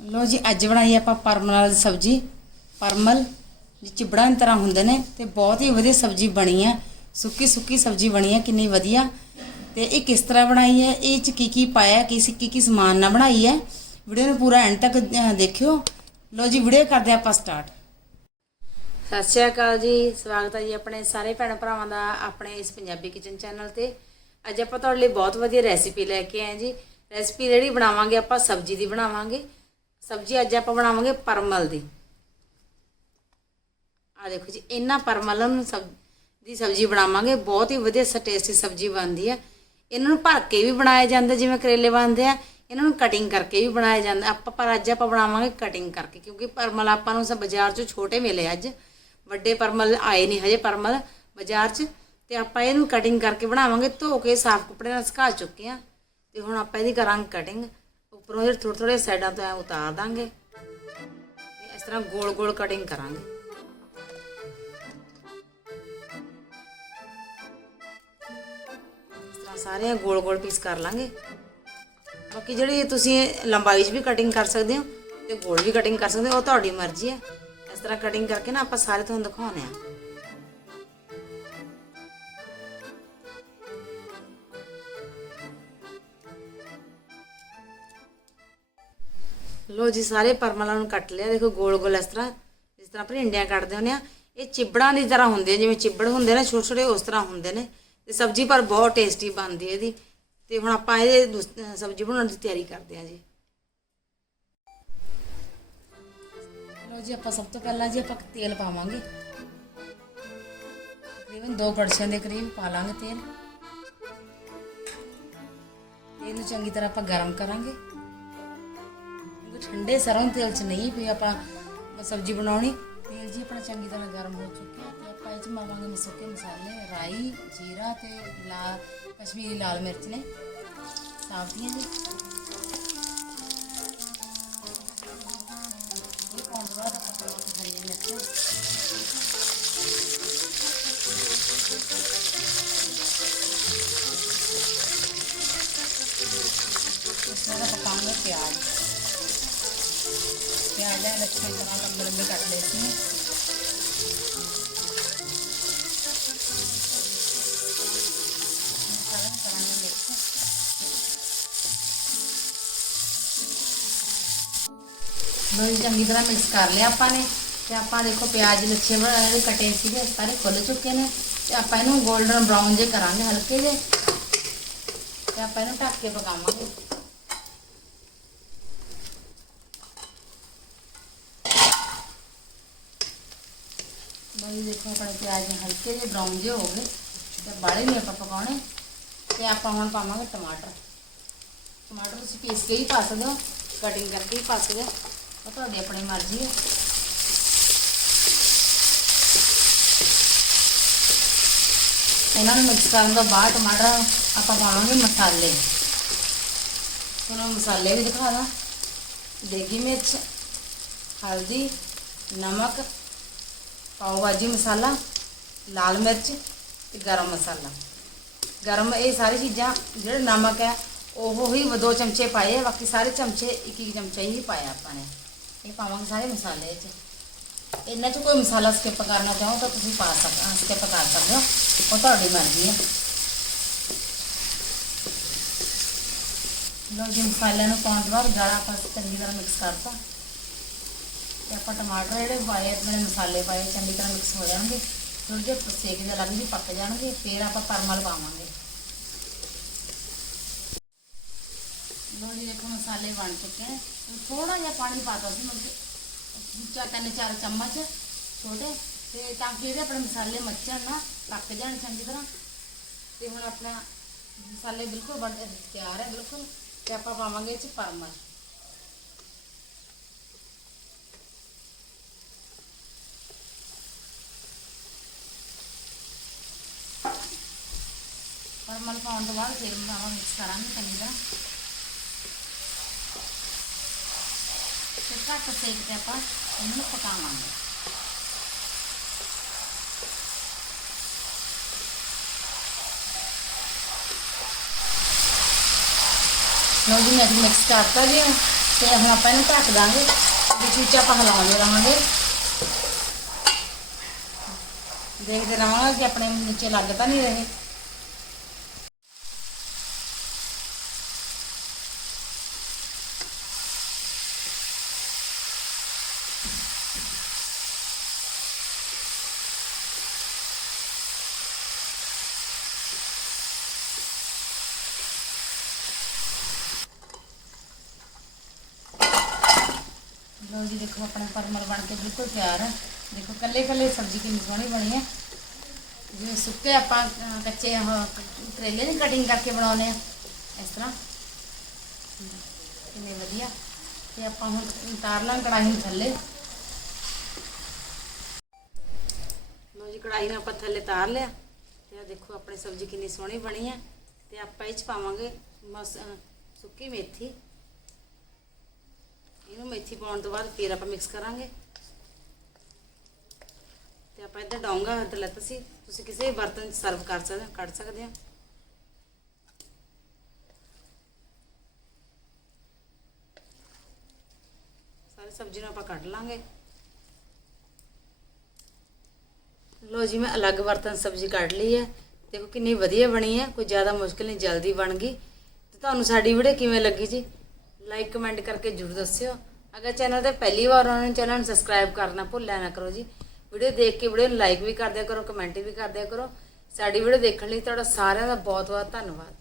ਲੋ ਜੀ, ਅੱਜ ਬਣਾਈ ਆਪਾਂ ਪਰਮਲ ਦੀ ਸਬਜ਼ੀ। ਪਰਮਲ ਜੀ ਚਿਬੜਾਂ ਦੀ ਤਰ੍ਹਾਂ ਹੁੰਦੇ ਨੇ ਤੇ ਬਹੁਤ ਹੀ ਵਧੀਆ ਸਬਜ਼ੀ ਬਣੀ ਹੈ ਸੁੱਕੀ ਸੁੱਕੀ ਸਬਜ਼ੀ ਬਣੀ ਹੈ ਕਿੰਨੀ ਵਧੀਆ। ਤੇ ਇਹ ਕਿਸ ਤਰ੍ਹਾਂ ਬਣਾਈ ਹੈ? ਇਹ ਚ ਕੀ ਕੀ ਪਾਇਆ ਕੀ ਕੀ ਕੀ ਸਮਾਨ ਨਾਲ ਬਣਾਈ ਹੈ? ਵੀਡੀਓ ਨੂੰ ਪੂਰਾ ਐਂਡ ਤੱਕ ਦੇਖਿਓ। ਲੋ ਜੀ, ਵੀਡੀਓ ਕਰਦੇ ਆਪਾਂ ਸਟਾਰਟ। ਸਤਿ ਸ਼੍ਰੀ ਅਕਾਲ ਜੀ। ਸਵਾਗਤ ਹੈ ਜੀ ਆਪਣੇ ਸਾਰੇ ਭੈਣ ਭਰਾਵਾਂ ਦਾ ਆਪਣੇ ਇਸ ਪੰਜਾਬੀ ਕਿਚਨ ਚੈਨਲ ਤੇ। ਅੱਜ ਆਪਾਂ ਤੁਹਾਡੇ ਲਈ ਬਹੁਤ ਵਧੀਆ ਰੈਸਿਪੀ ਲੈ ਕੇ ਆਏ ਜੀ। ਰੈਸਿਪੀ ਜਿਹੜੀ ਬਣਾਵਾਂਗੇ, ਆਪਾਂ ਸਬਜ਼ੀ ਦੀ ਬਣਾਵਾਂਗੇ। ਸਬਜ਼ੀ ਅੱਜ ਆਪਾਂ ਬਣਾਵਾਂਗੇ ਪਰਮਲ ਦੀ। ਆ ਦੇਖੋ ਜੀ, ਇਹਨਾਂ ਪਰਮਲ ਨੂੰ ਸਬ, ਦੀ ਸਬਜ਼ੀ ਬਣਾਵਾਂਗੇ। ਬਹੁਤ ਹੀ ਵਧੀਆ ਟੇਸਟੀ ਸਬਜ਼ੀ ਬਣਦੀ ਹੈ ਇਹਨਾਂ ਨੂੰ ਭਰ ਕੇ ਵੀ ਬਣਾਇਆ ਜਾਂਦਾ, ਜਿਵੇਂ ਕਰੇਲੇ ਬਣਦੇ ਆ। ਇਹਨਾਂ ਨੂੰ ਕਟਿੰਗ ਕਰਕੇ ਵੀ ਬਣਾਇਆ ਜਾਂਦਾ। ਆਪਾਂ, ਪਰ ਅੱਜ ਆਪਾਂ ਬਣਾਵਾਂਗੇ ਕਟਿੰਗ ਕਰਕੇ, ਕਿਉਂਕਿ ਪਰਮਲ ਆਪਾਂ ਨੂੰ ਸਭ ਬਾਜ਼ਾਰ 'ਚੋਂ ਛੋਟੇ ਮਿਲੇ ਅੱਜ। ਵੱਡੇ ਪਰਮਲ ਆਏ ਨਹੀਂ ਹਜੇ ਪਰਮਲ ਬਾਜ਼ਾਰ 'ਚ। ਤੇ ਆਪਾਂ ਇਹਨੂੰ ਕਟਿੰਗ ਕਰਕੇ ਬਣਾਵਾਂਗੇ। ਧੋ ਕੇ ਸਾਫ਼ ਕੱਪੜੇ ਨਾਲ ਸੁਕਾ ਚੁੱਕੇ ਆ। ਤੇ ਹੁਣ ਆਪਾਂ ਇਹਦੀ ਕਰਾਂਗੇ ਕਟਿੰਗ ਉੱਪਰੋਂ ਜਿਹੜੇ ਥੋੜੇ ਥੋੜੇ ਸਾਈਡਾਂ ਤੋਂ ਐ ਉਤਾਰ ਦਾਂਗੇ। ਤੇ ਇਸ ਤਰ੍ਹਾਂ ਗੋਲ ਗੋਲ ਕਟਿੰਗ ਕਰਾਂਗੇ। ਇਸ ਤਰ੍ਹਾਂ ਸਾਰੇ ਗੋਲ ਗੋਲ ਪੀਸ ਕਰ ਲਾਂਗੇ। ਬਾਕੀ ਜਿਹੜੀ ਤੁਸੀਂ ਲੰਬਾਈ 'ਚ ਵੀ ਕਟਿੰਗ ਕਰ ਸਕਦੇ ਹੋ ਤੇ ਗੋਲ ਵੀ ਕਟਿੰਗ ਕਰ ਸਕਦੇ ਹੋ, ਉਹ ਤੁਹਾਡੀ ਮਰਜ਼ੀ ਹੈ। ਇਸ ਤਰ੍ਹਾਂ ਕਟਿੰਗ ਕਰਕੇ ਨਾ ਆਪਾਂ ਸਾਰੇ ਤੁਹਾਨੂੰ ਦਿਖਾਉਣੇ ਆ ਲੋ ਜੀ, ਸਾਰੇ ਪਰਮਲਾਂ ਨੂੰ ਕੱਟ ਲਿਆ। ਦੇਖੋ, ਗੋਲ ਗੋਲ ਇਸ ਤਰ੍ਹਾਂ, ਜਿਸ ਤਰ੍ਹਾਂ ਭਰਿੰਡਿਆਂ ਕੱਟਦੇ ਹੁੰਦੇ ਆ। ਇਹ ਚਿਬੜਾਂ ਦੀ ਤਰ੍ਹਾਂ ਹੁੰਦੇ ਜਿਵੇਂ ਚਿਬੜ ਹੁੰਦੇ ਨੇ ਛੋਟੇ ਛੋਟੇ ਉਸ ਤਰ੍ਹਾਂ ਹੁੰਦੇ ਨੇ। ਤੇ ਸਬਜ਼ੀ ਪਰ ਬਹੁਤ ਟੇਸਟੀ ਬਣਦੀ ਹੈ ਇਹਦੀ। ਤੇ ਹੁਣ ਆਪਾਂ ਇਹ ਸਬਜ਼ੀ ਬਣਾਉਣ ਦੀ ਤਿਆਰੀ ਕਰਦੇ ਹਾਂ ਜੀ। ਲੋ ਜੀ, ਆਪਾਂ ਸਭ ਤੋਂ ਪਹਿਲਾਂ ਜੀ ਆਪਾਂ ਤੇਲ ਪਾਵਾਂਗੇ। ਤਕਰੀਬਨ 2 ਕੜਛੀਆਂ ਦੇ ਕਰੀਬ ਪਾ ਲਾਂਗੇ ਤੇਲ। ਇਹਨੂੰ ਚੰਗੀ ਤਰ੍ਹਾਂ ਆਪਾਂ ਗਰਮ ਕਰਾਂਗੇ। ਠੰਡੇ ਸਰੋਂ ਦੇ ਤੇਲ 'ਚ ਨਹੀਂ, ਵੀ ਆਪਾਂ ਸਬਜ਼ੀ ਬਣਾਉਣੀ। ਤੇਲ ਜੀ ਆਪਣਾ ਚੰਗੀ ਤਰ੍ਹਾਂ ਗਰਮ ਹੋ ਚੁੱਕਿਆ ਤੇ ਆਪਾਂ ਇਹ 'ਚ ਪਾਵਾਂਗੇ ਮਸੂਕੇ ਮਸਾਲੇ, ਰਾਈ, ਜੀਰਾ ਤੇ ਲਾਲ ਕਸ਼ਮੀਰੀ ਲਾਲ ਮਿਰਚ ਨੇ। ਸਾਫਤੀਆਂ ਜੀ। ਇਹ ਪਾਉਣ ਤੋਂ ਬਾਅਦ ਆਪਾਂ ਪਾਵਾਂਗੇ ਹਰੀ ਪਿਆਜ਼ ਹੈ ਅੱਛੀ ਤਰ੍ਹਾਂ ਲੰਬੇ ਲੰਬੇ ਕੱਟ ਲਏ ਸੀ। ਸਾਰਾ ਚੰਗੀ ਤਰ੍ਹਾਂ ਮਿਕਸ ਕਰ ਲਿਆ ਆਪਾਂ ਨੇ। ਤੇ ਆਪਾਂ ਦੇਖੋ ਪਿਆਜ਼, ਲੱਛੇ ਜਿਹੜੇ ਕਟੇ ਸੀਗੇ ਸਾਰੇ ਖੁੱਲ ਚੁੱਕੇ ਨੇ। ਤੇ ਆਪਾਂ ਇਹਨੂੰ 골ਡਨ ਬ੍ਰਾਊਨ ਜੇ ਕਰਾਂਗੇ ਹਲਕੇ ਜੇ। ਤੇ ਆਪਾਂ ਇਹਨੂੰ ਢੱਕ ਕੇ ਪਕਾਵਾਂਗੇ। ਬਈ ਦੇਖੋ ਆਪਣੇ ਪਿਆਜ਼ ਹਲਕੇ ਜਿਹੇ ਬਰਾਊਨ ਜਿਹੇ ਹੋ ਗਏ ਤੇ ਬਾਲੇ ਨਹੀਂ ਆਪਾਂ ਪਕਾਉਣੇ ਤੇ ਆਪਾਂ ਹੁਣ ਪਾਵਾਂਗੇ ਟਮਾਟਰ ਟਮਾਟਰ ਤੁਸੀਂ ਪੀਸ ਕੇ ਹੀ ਪਾ ਸਕਦੇ ਹੋ ਕਟਿੰਗ ਕਰਕੇ ਹੀ ਪਾ ਸਕਦੇ ਹੋ ਉਹ ਤੁਹਾਡੀ ਆਪਣੀ ਮਰਜ਼ੀ ਹੈ ਇਹਨਾਂ ਨੂੰ ਮਿਕਸ ਕਰਨ ਤੋਂ ਬਾਅਦ ਟਮਾਟਰ ਆਪਾਂ ਪਾਵਾਂਗੇ ਮਸਾਲੇ ਤੁਹਾਨੂੰ ਮਸਾਲੇ ਵੀ ਦਿਖਾ ਦਾਂ ਦੇਗੀ ਮਿਰਚ ਹਲਦੀ ਨਮਕ ਪਾਓ ਭਾਜੀ ਮਸਾਲਾ ਲਾਲ ਮਿਰਚ ਤੇ ਗਰਮ ਮਸਾਲਾ ਗਰਮ ਇਹ ਸਾਰੀ ਚੀਜ਼ਾਂ ਜਿਹੜੇ ਨਮਕ ਹੈ ਉਹ ਹੀ ਦੋ ਚਮਚੇ ਪਾਏ ਆ ਬਾਕੀ ਸਾਰੇ ਚਮਚੇ ਇੱਕ ਇੱਕ ਚਮਚਾ ਹੀ ਪਾਇਆ ਆਪਾਂ ਨੇ ਇਹ ਪਾਵਾਂਗੇ ਸਾਰੇ ਮਸਾਲੇ ਇਹ 'ਚ ਇਹਨਾਂ 'ਚ ਕੋਈ ਮਸਾਲਾ ਸਕਿਪ ਕਰਨਾ ਚਾਹੋ ਤਾਂ ਤੁਸੀਂ ਪਾ ਸਕਦੇ ਸਕਿਪ ਕਰ ਸਕਦੇ ਹੋ ਉਹ ਤੁਹਾਡੀ ਮਰਜ਼ੀ ਹੈ ਲੋ ਜੀ ਮਸਾਲਿਆਂ ਨੂੰ ਪਾਉਣ ਤੋਂ ਬਾਅਦ ਗਾੜਾ ਆਪਾਂ ਚੰਗੀ ਤਰ੍ਹਾਂ ਮਿਕਸ ਕਰਤਾ ਤੇ ਆਪਾਂ ਟਮਾਟਰ ਜਿਹੜੇ ਪਾਏ, ਆਪਣੇ ਮਸਾਲੇ ਪਾਏ, ਚੰਗੀ ਤਰ੍ਹਾਂ ਮਿਕਸ ਹੋ ਜਾਣਗੇ। ਥੋੜੇ ਜਿਹਾ ਸੇਕ ਜਿਹਾ ਲੱਗ ਜੀ ਪੱਕ ਜਾਣਗੇ, ਫਿਰ ਆਪਾਂ ਪਰਮਲ ਪਾਵਾਂਗੇ ਲੋ ਦੇਖੋ ਮਸਾਲੇ ਬਣ ਚੁੱਕੇ ਨੇ ਥੋੜਾ ਜਿਹਾ ਪਾਣੀ ਪਾਤਾ ਸੀ, ਮਤਲਬ ਚਾ ਤਿੰਨ ਚਾਰ ਚਮਚ ਛੋਟੇ, ਤੇ ਤਾਂ ਕਿ ਜਿਹੜੇ ਆਪਣੇ ਮਸਾਲੇ ਮੱਚਣ ਨਾ, ਪੱਕ ਜਾਣ ਚੰਗੀ ਤਰ੍ਹਾਂ। ਤੇ ਹੁਣ ਆਪਣਾ ਮਸਾਲੇ ਬਿਲਕੁਲ ਬਣ ਤਿਆਰ ਹੈ, ਬਿਲਕੁਲ। ਤੇ ਆਪਾਂ ਪਾਵਾਂਗੇ ਇਹ ਚ ਪਰਮਲ ਪਰਮਲ ਪਾਉਣ ਤੋਂ ਬਾਅਦ ਫਿਰ ਆਪਾਂ ਮਿਕਸ ਕਰਾਂਗੇ ਚੰਗੀ ਤਰ੍ਹਾਂ ਤੇ ਘੱਟ ਸੇਕ ਤੇ ਆਪਾਂ ਇਹਨੂੰ ਪਕਾਵਾਂਗੇ ਲਓ ਜੀ ਮੈਂ ਮਿਕਸ ਕਰਤਾ ਜੀ ਤੇ ਹੁਣ ਆਪਾਂ ਇਹਨੂੰ ਢੱਕ ਦਾਂਗੇ ਵਿੱਚ ਵਿੱਚ ਆਪਾਂ ਹਿਲਾਉਂਦੇ ਰਹਾਂਗੇ ਦੇਖਦੇ ਰਹਾਂਗੇ ਕਿ ਆਪਣੇ ਨੀਚੇ ਲੱਗ ਤਾਂ ਨਹੀਂ ਰਹੇ ਲੋ ਜੀ ਦੇਖੋ ਆਪਣੇ ਪਰਮਲ ਬਣ ਕੇ ਬਿਲਕੁਲ ਤਿਆਰ ਹੈ ਦੇਖੋ ਕੱਲੇ ਕੱਲੇ ਸਬਜ਼ੀ ਕਿੰਨੀ ਸੋਹਣੀ ਬਣੀ ਹੈ ਜਿਵੇਂ ਸੁੱਕੇ ਆਪਾਂ ਅਹ, ਕੱਚੇ ਉਹ ਕਰੇਲੇ ਦੀ ਕਟਿੰਗ ਕਰਕੇ ਬਣਾਉਨੇ ਆ। ਇਸ ਤਰ੍ਹਾਂ। ਕਿੰਨੇ ਵਧੀਆ। ਤੇ ਆਪਾਂ ਹੁਣ ਉਤਾਰ ਲਾਂ ਕੜਾਹੀ ਨੂੰ ਥੱਲੇ। ਲੋ ਜੀ ਕੜਾਹੀ ਨੂੰ ਆਪਾਂ ਥੱਲੇ ਤਾਰ ਲਿਆ। ਤੇ ਆ ਦੇਖੋ ਆਪਣੀ ਸਬਜ਼ੀ ਕਿੰਨੀ ਸੋਹਣੀ ਬਣੀ ਹੈ ਤੇ ਆਪਾਂ ਇਹ ਚ ਪਾਵਾਂਗੇ ਮਸ ਅਹ, ਸੁੱਕੀ ਮੇਥੀ। ਇਹਨੂੰ ਮੇਥੀ ਪਾਉਣ ਤੋਂ ਬਾਅਦ ਫਿਰ ਆਪਾਂ ਮਿਕਸ ਕਰਾਂਗੇ। ਤੇ ਆਪਾਂ ਇੱਧਰ ਡੋਂਗਾ ਹੱਥ ਲੱਤ ਸੀ। ਤੁਸੀਂ ਕਿਸੇ ਵੀ ਬਰਤਨ 'ਚ ਸਰਵ ਕਰ ਸਕਦੇ ਕੱਢ ਸਕਦੇ ਹੋ। ਸਾਰੀ ਸਬਜ਼ੀ ਨੂੰ ਆਪਾਂ ਕੱਢ ਲਾਂਗੇ। ਲੋ ਜੀ, ਮੈਂ ਅਲੱਗ ਬਰਤਨ ਸਬਜ਼ੀ ਕੱਢ ਲਈ ਹੈ। ਦੇਖੋ ਕਿੰਨੀ ਵਧੀਆ ਬਣੀ ਹੈ, ਕੋਈ ਜ਼ਿਆਦਾ ਮੁਸ਼ਕਿਲ ਨਹੀਂ, ਜਲਦੀ ਬਣ ਗਈ। ਤੇ ਤੁਹਾਨੂੰ ਸਾਡੀ ਵੀਡੀਓ ਕਿਵੇਂ ਲੱਗੀ ਜੀ? ਲਾਈਕ ਕਮੈਂਟ ਕਰਕੇ ਜਰੂਰ ਦੱਸਿਓ। ਅਗਰ ਚੈਨਲ ਤੇ ਪਹਿਲੀ ਵਾਰ ਆਉਣਾ ਹੈ ਚੈਨਲ ਨੂੰ ਸਬਸਕ੍ਰਾਈਬ ਕਰਨਾ ਭੁੱਲਿਆ ਨਾ ਕਰੋ ਜੀ। ਵੀਡੀਓ ਦੇਖ ਕੇ ਵੀਡੀਓ ਨੂੰ ਲਾਈਕ ਵੀ ਕਰ ਦਿਆ ਕਰੋ ਕਮੈਂਟ ਵੀ ਕਰ ਦਿਆ ਕਰੋ। ਸਾਡੀ ਵੀਡੀਓ ਦੇਖਣ ਲਈ ਤੁਹਾਡਾ ਸਾਰਿਆਂ ਦਾ ਬਹੁਤ ਬਹੁਤ ਧੰਨਵਾਦ।